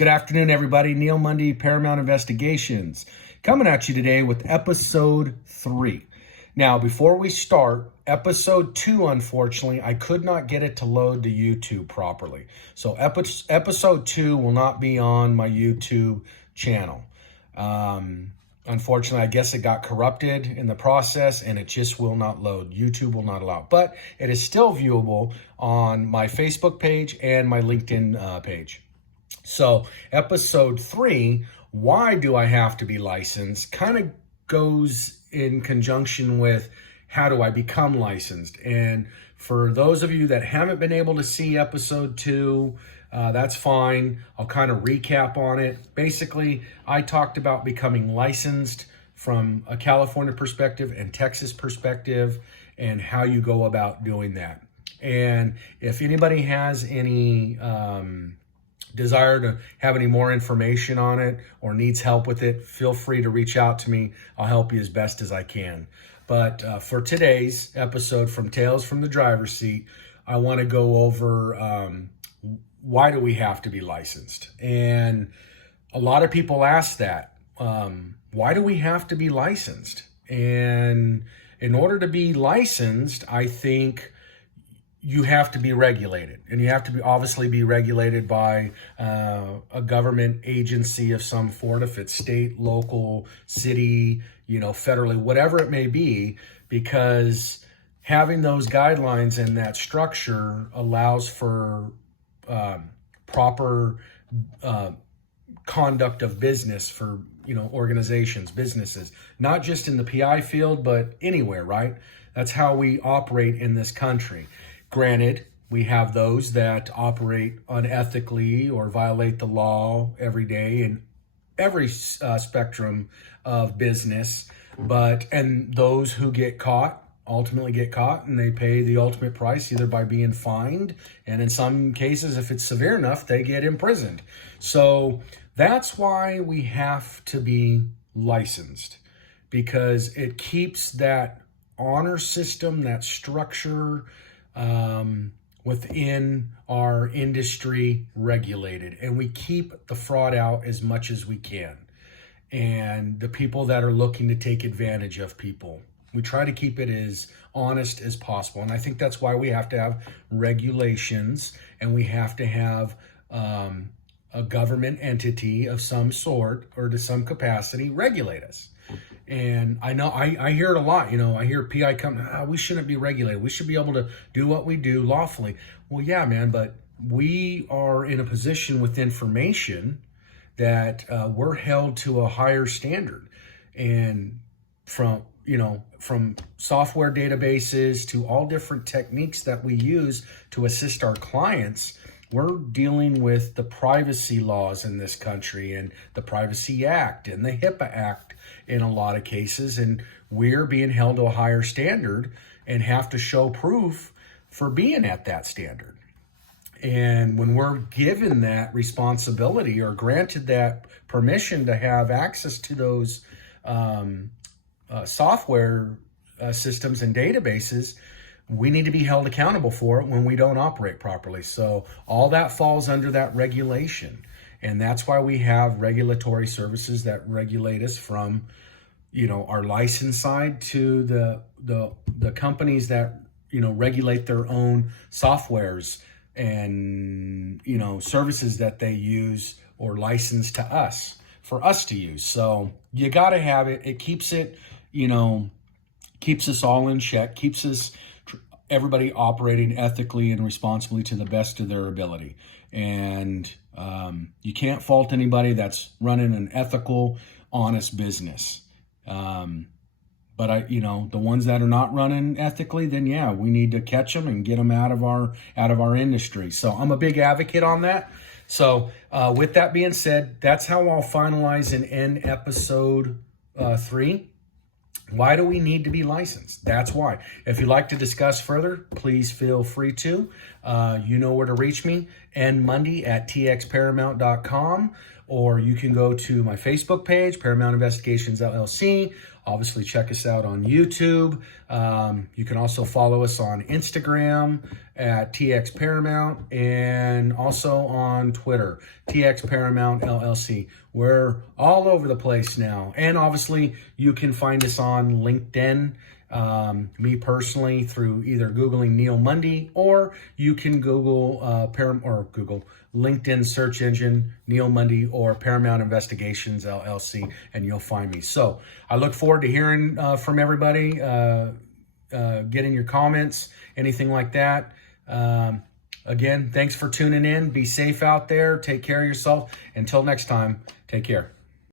Good afternoon, everybody. Neal, Mundy, Paramount Investigations, coming at you today with episode 3. Now, before we start, episode 2, unfortunately, I could not get it to load to YouTube properly. So episode 2 will not be on my YouTube channel. Unfortunately, I guess it got corrupted in the process and it just will not load. YouTube will not allow it. But it is still viewable on my Facebook page and my LinkedIn page. So episode 3, why do I have to be licensed, kind of goes in conjunction with how do I become licensed. And for those of you that haven't been able to see episode 2, that's fine. I'll kind of recap on it. Basically, I talked about becoming licensed from a California perspective and Texas perspective and how you go about doing that. And if anybody has any desire to have any more information on it or needs help with it, feel free to reach out to me. I'll help you as best as I can. But for today's episode from Tales from the Driver's Seat, I want to go over why do we have to be licensed? And a lot of people ask that. Why do we have to be licensed? And in order to be licensed, I think you have to be regulated, and you have to obviously be regulated by a government agency of some sort, if it's state, local, city, federally, whatever it may be, because having those guidelines and that structure allows for proper conduct of business for organizations, businesses, not just in the PI field, but anywhere, right? That's how we operate in this country. Granted, we have those that operate unethically or violate the law every day in every spectrum of business, and those who get caught ultimately get caught, and they pay the ultimate price either by being fined, and in some cases, if it's severe enough, they get imprisoned. So that's why we have to be licensed, because it keeps that honor system, that structure within our industry regulated, and we keep the fraud out as much as we can. And the people that are looking to take advantage of people, we try to keep it as honest as possible. And I think that's why we have to have regulations, and we have to have a government entity of some sort or to some capacity regulate us. And I know I hear it a lot. I hear PI come, we shouldn't be regulated. We should be able to do what we do lawfully. Well, yeah, man, but we are in a position with information that we're held to a higher standard. And from software databases to all different techniques that we use to assist our clients, we're dealing with the privacy laws in this country and the Privacy Act and the HIPAA Act in a lot of cases. And we're being held to a higher standard and have to show proof for being at that standard. And when we're given that responsibility or granted that permission to have access to those software systems and databases, we need to be held accountable for it when we don't operate properly. So all that falls under that regulation. And that's why we have regulatory services that regulate us from, our license side to the companies that, regulate their own softwares and, services that they use or license to us for us to use. So you got to have it. It keeps it, keeps us all in check, keeps us everybody operating ethically and responsibly to the best of their ability. And you can't fault anybody that's running an ethical, honest business. But the ones that are not running ethically, then yeah, we need to catch them and get them out of our industry. So I'm a big advocate on that. So with that being said, that's how I'll finalize and end episode 3. Why do we need to be licensed? That's why. If you'd like to discuss further, please feel free to. You know where to reach me, Mundy at txparamount.com, or you can go to my Facebook page, Paramount Investigations LLC. Obviously, check us out on YouTube. You can also follow us on Instagram at TX Paramount, and also on Twitter, TX Paramount LLC. We're all over the place now. And obviously, you can find us on LinkedIn. Me personally, through either Googling Neal Mundy, or you can Google Google LinkedIn search engine Neal Mundy or Paramount Investigations LLC, and you'll find me. So I look forward to hearing from everybody, getting your comments, anything like that. Again, thanks for tuning in. Be safe out there. Take care of yourself. Until next time, take care.